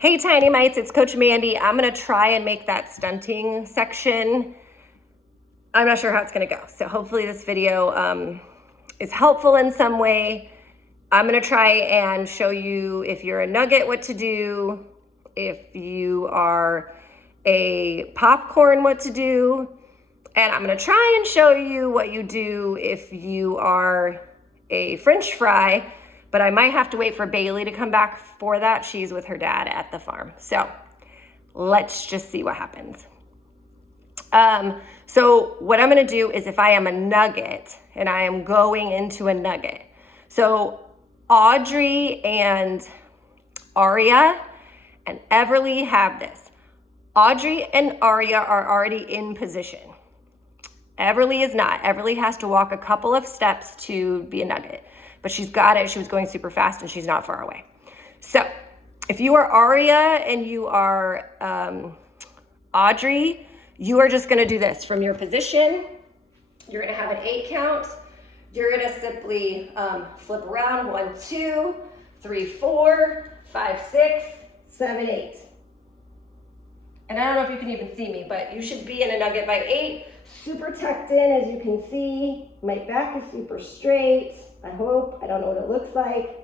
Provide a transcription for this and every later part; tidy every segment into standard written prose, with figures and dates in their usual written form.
Hey Tiny Mites, it's Coach Mandy. I'm gonna try and make that stunting section. I'm not sure how it's gonna go. So hopefully this video is helpful in some way. I'm gonna try and show you if you're a nugget what to do, if you are a popcorn what to do, and I'm gonna try and show you what you do if you are a French fry, but I might have to wait for Bailey to come back for that. She's with her dad at the farm. So let's just see what happens. So what I'm gonna do is if I am a nugget and I am going into a nugget. So Audrey and Aria and Everly have this. Audrey and Aria are already in position. Everly is not. Everly has to walk a couple of steps to be a nugget, but she's got it. She was going super fast and she's not far away. So if you are Aria and you are Audrey, you are just gonna do this from your position. You're gonna have an 8 count. You're gonna simply flip around 1, 2, 3, 4, 5, 6, 7, 8. And I don't know if you can even see me, but you should be in a nugget by 8. Super tucked in, as you can see. My back is super straight, I hope. I don't know what it looks like.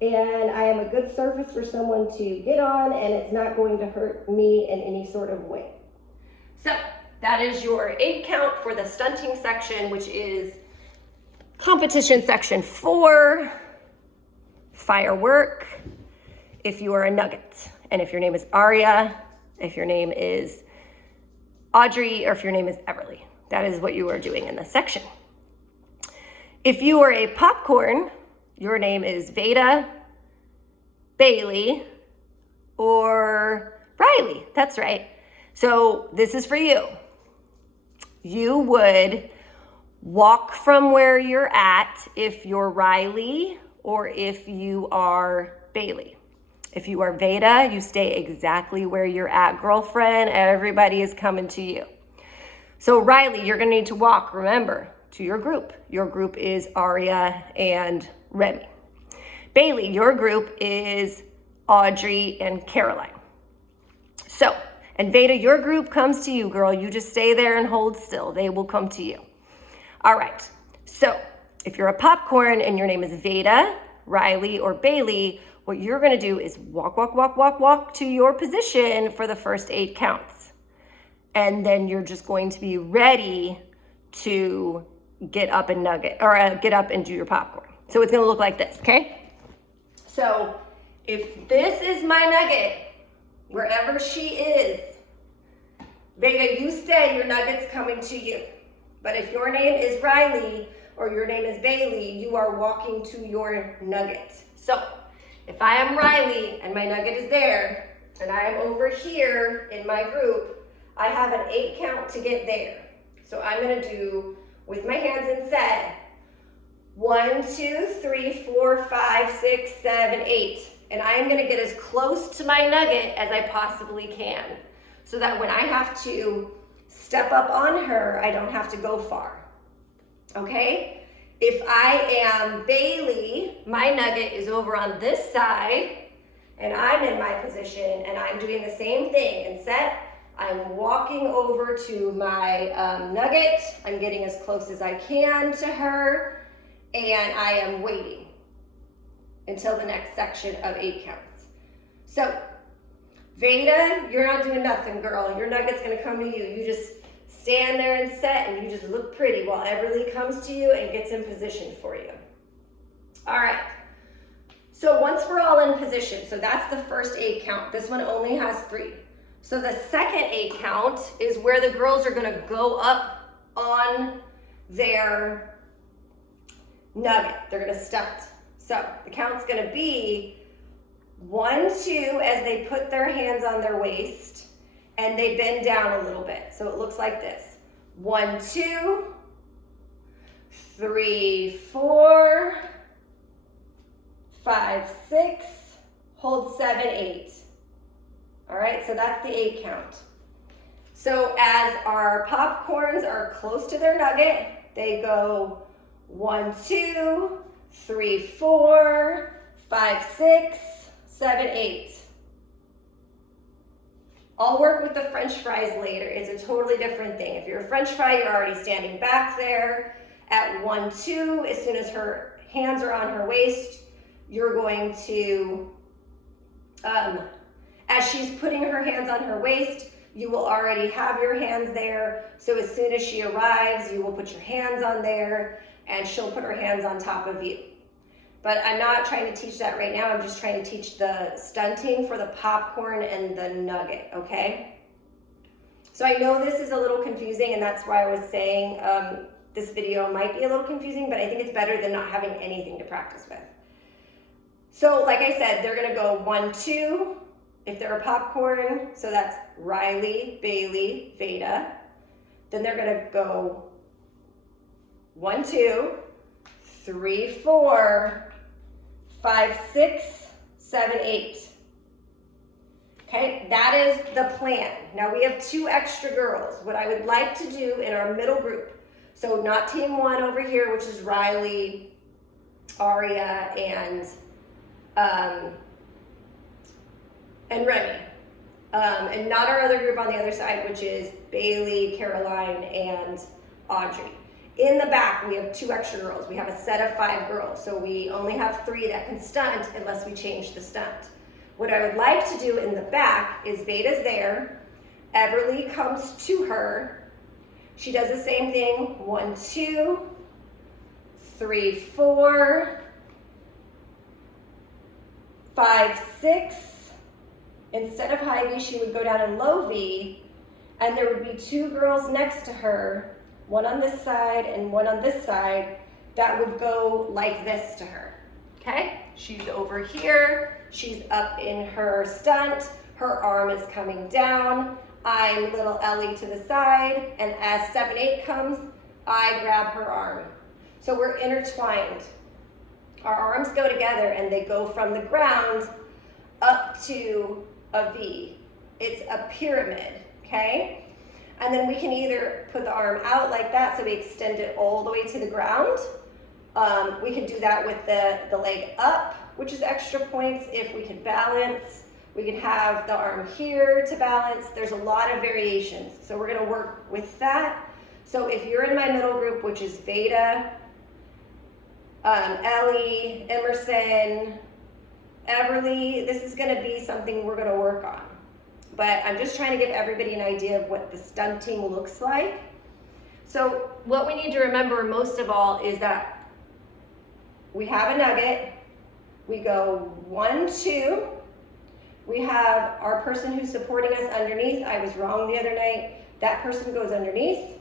And I am a good surface for someone to get on, and it's not going to hurt me in any sort of way. So that is your 8 count for the stunting section, which is competition section 4, firework, if you are a nugget. And if your name is Aria, if your name is Audrey, or if your name is Everly. That is what you are doing in this section. If you are a popcorn, your name is Veda, Bailey, or Riley. That's right. So this is for you. You would walk from where you're at if you're Riley or if you are Bailey. If you are Veda, you stay exactly where you're at, girlfriend. Everybody is coming to you. So Riley, you're gonna need to walk, remember, to your group. Your group is Aria and Remy. Bailey, your group is Audrey and Caroline. So, and Veda, your group comes to you, girl. You just stay there and hold still. They will come to you. All right, so if you're a popcorn and your name is Veda, Riley, or Bailey, what you're gonna do is walk, walk, walk, walk, walk to your position for the first 8 counts. And then you're just going to be ready to get up and nugget, or get up and do your popcorn. So it's gonna look like this, okay? So if this is my nugget, wherever she is, Vega, you stay, your nugget's coming to you. But if your name is Riley or your name is Bailey, you are walking to your nugget. So if I am Riley and my nugget is there and I am over here in my group, I have an 8 count to get there. So I'm gonna do, with my hands in set, 1, 2, 3, 4, 5, 6, 7, 8. And I am gonna get as close to my nugget as I possibly can, so that when I have to step up on her, I don't have to go far, okay? If I am Bailey, my nugget is over on this side, and I'm in my position, and I'm doing the same thing. And set, I'm walking over to my nugget. I'm getting as close as I can to her, and I am waiting until the next section of 8 counts. So, Veda, you're not doing nothing, girl. Your nugget's gonna come to you. You just stand there and set, and you just look pretty while Everly comes to you and gets in position for you. All right, so once we're all in position, so that's the first 8 count. This one only has 3. So the second 8 count is where the girls are gonna go up on their nugget. They're gonna stunt. So the count's gonna be 1, 2, as they put their hands on their waist and they bend down a little bit. So it looks like this. 1, 2, 3, 4, 5, 6, hold 7, 8. All right, so that's the 8 count. So as our popcorns are close to their nugget, they go 1, 2, 3, 4, 5, 6, 7, 8. I'll work with the French fries later. It's a totally different thing. If you're a French fry, you're already standing back there at 1, 2. As soon as her hands are on her waist, you're going to, as she's putting her hands on her waist, you will already have your hands there. So as soon as she arrives, you will put your hands on there and she'll put her hands on top of you. But I'm not trying to teach that right now. I'm just trying to teach the stunting for the popcorn and the nugget, okay? So I know this is a little confusing, and that's why I was saying this video might be a little confusing, but I think it's better than not having anything to practice with. So like I said, they're gonna go 1, 2. If they're a popcorn, so that's Riley, Bailey, Veda. Then they're gonna go 1, 2, 3, 4, 5, 6, 7, 8. Okay, that is the plan. Now we have 2 extra girls. What I would like to do in our middle group, so not team 1 over here, which is Riley, Aria, and Remy. And not our other group on the other side, which is Bailey, Caroline, and Audrey. In the back, we have 2 extra girls. We have a set of 5 girls, so we only have 3 that can stunt unless we change the stunt. What I would like to do in the back is Veda's there, Everly comes to her, she does the same thing, 1, 2, 3, 4, 5, 6. Instead of high V, she would go down in low V, and there would be 2 girls next to her, one on this side and one on this side, that would go like this to her, okay? She's over here, she's up in her stunt, her arm is coming down, I'm little Ellie to the side, and as 7, 8 comes, I grab her arm. So we're intertwined. Our arms go together and they go from the ground up to a V. It's a pyramid, okay? And then we can either put the arm out like that so we extend it all the way to the ground. We can do that with the leg up, which is extra points if we can balance. We can have the arm here to balance. There's a lot of variations. So we're gonna work with that. So if you're in my middle group, which is Veda, Ellie, Emerson, Everly, this is gonna be something we're gonna work on. But I'm just trying to give everybody an idea of what the stunting looks like. So what we need to remember most of all is that we have a nugget, we go 1, 2, we have our person who's supporting us underneath. I was wrong the other night. That person goes underneath.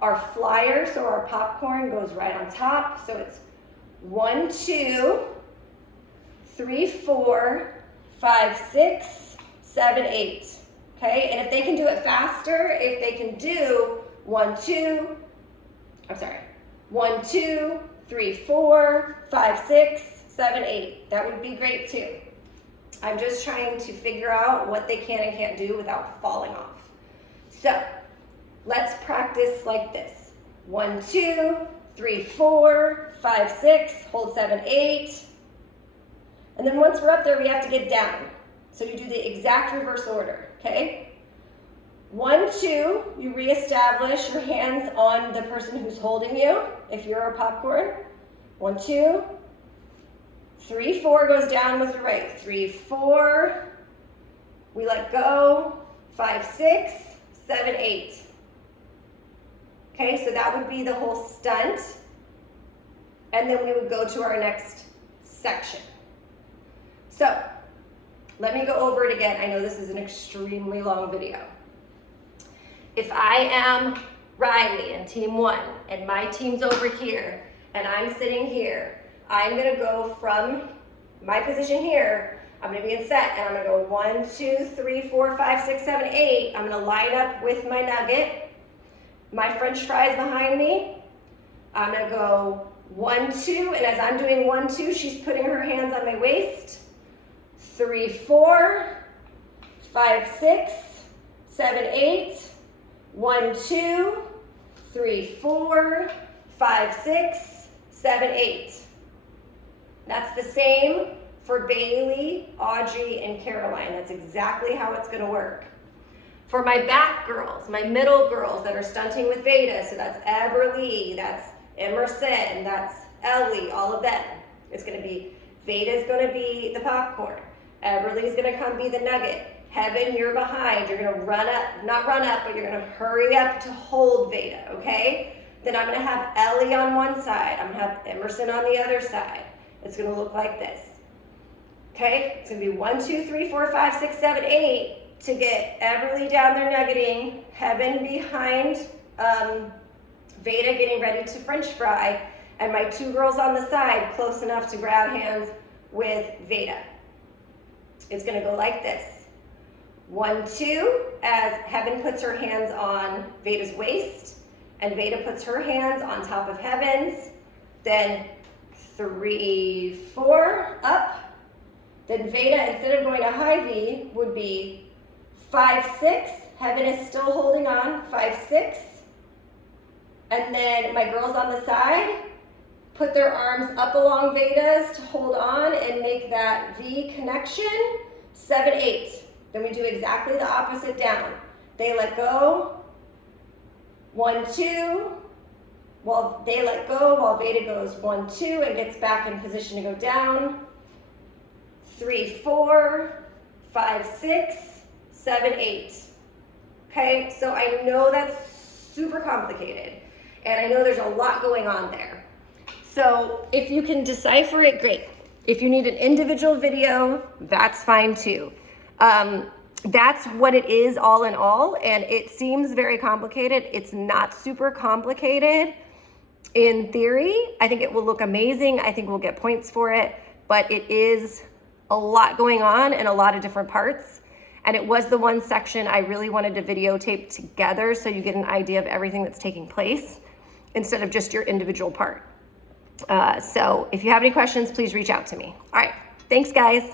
Our flyer, so our popcorn, goes right on top. So it's 1, 2, 3, 4, 5, 6, 7, 8. Okay, and if they can do it faster, if they can do 1, 2, 3, 4, 5, 6, 7, 8. That would be great too. I'm just trying to figure out what they can and can't do without falling off. So let's practice like this. 1, 2, 3, 4, 5, 6, hold 7, 8. And then once we're up there, we have to get down. So you do the exact reverse order, okay? 1, 2, you reestablish your hands on the person who's holding you, if you're a popcorn. 1, 2, 3, 4 goes down with your right. 3, 4, we let go. 5, 6, 7, 8. Okay, so that would be the whole stunt. And then we would go to our next section. So, let me go over it again. I know this is an extremely long video. If I am Riley in team 1 and my team's over here and I'm sitting here, I'm gonna go from my position here, I'm gonna be in set and I'm gonna go 1, 2, 3, 4, 5, 6, 7, 8. I'm gonna line up with my nugget, my French fries behind me. I'm gonna go 1, 2, and as I'm doing 1, 2, she's putting her hands on my waist. 3, 4, 5, 6, 7, 8, 1, 2, 3, 4, 5, 6, 7, 8. That's the same for Bailey, Audrey, and Caroline. That's exactly how it's gonna work. For my back girls, my middle girls that are stunting with Veda, so that's Everly, that's Emerson, that's Ellie, all of them. It's gonna be, Veda's gonna be the popcorn. Everly's gonna come be the nugget. Heaven, you're behind. You're gonna run up, not run up, but you're gonna hurry up to hold Veda, okay? Then I'm gonna have Ellie on one side. I'm gonna have Emerson on the other side. It's gonna look like this. Okay, it's gonna be 1, 2, 3, 4, 5, 6, 7, 8 to get Everly down there nuggeting, Heaven behind Veda getting ready to French fry, and my 2 girls on the side close enough to grab hands with Veda. It's gonna go like this. 1, 2, as Heaven puts her hands on Veda's waist, and Veda puts her hands on top of Heaven's. Then 3, 4, up. Then Veda, instead of going to high V, would be 5, 6. Heaven is still holding on, 5, 6. And then my girls on the side put their arms up along Veda's to hold on and make that V connection, 7, 8. Then we do exactly the opposite down. They let go, 1, 2. While they let go, while Veda goes 1, 2 and gets back in position to go down. 3, 4, 5, 6, 7, 8. Okay, so I know that's super complicated, and I know there's a lot going on there. So if you can decipher it, great. If you need an individual video, that's fine too. That's what it is all in all, and it seems very complicated. It's not super complicated in theory. I think it will look amazing. I think we'll get points for it, but it is a lot going on in a lot of different parts. And it was the one section I really wanted to videotape together so you get an idea of everything that's taking place instead of just your individual part. So if you have any questions, please reach out to me. All right, thanks guys.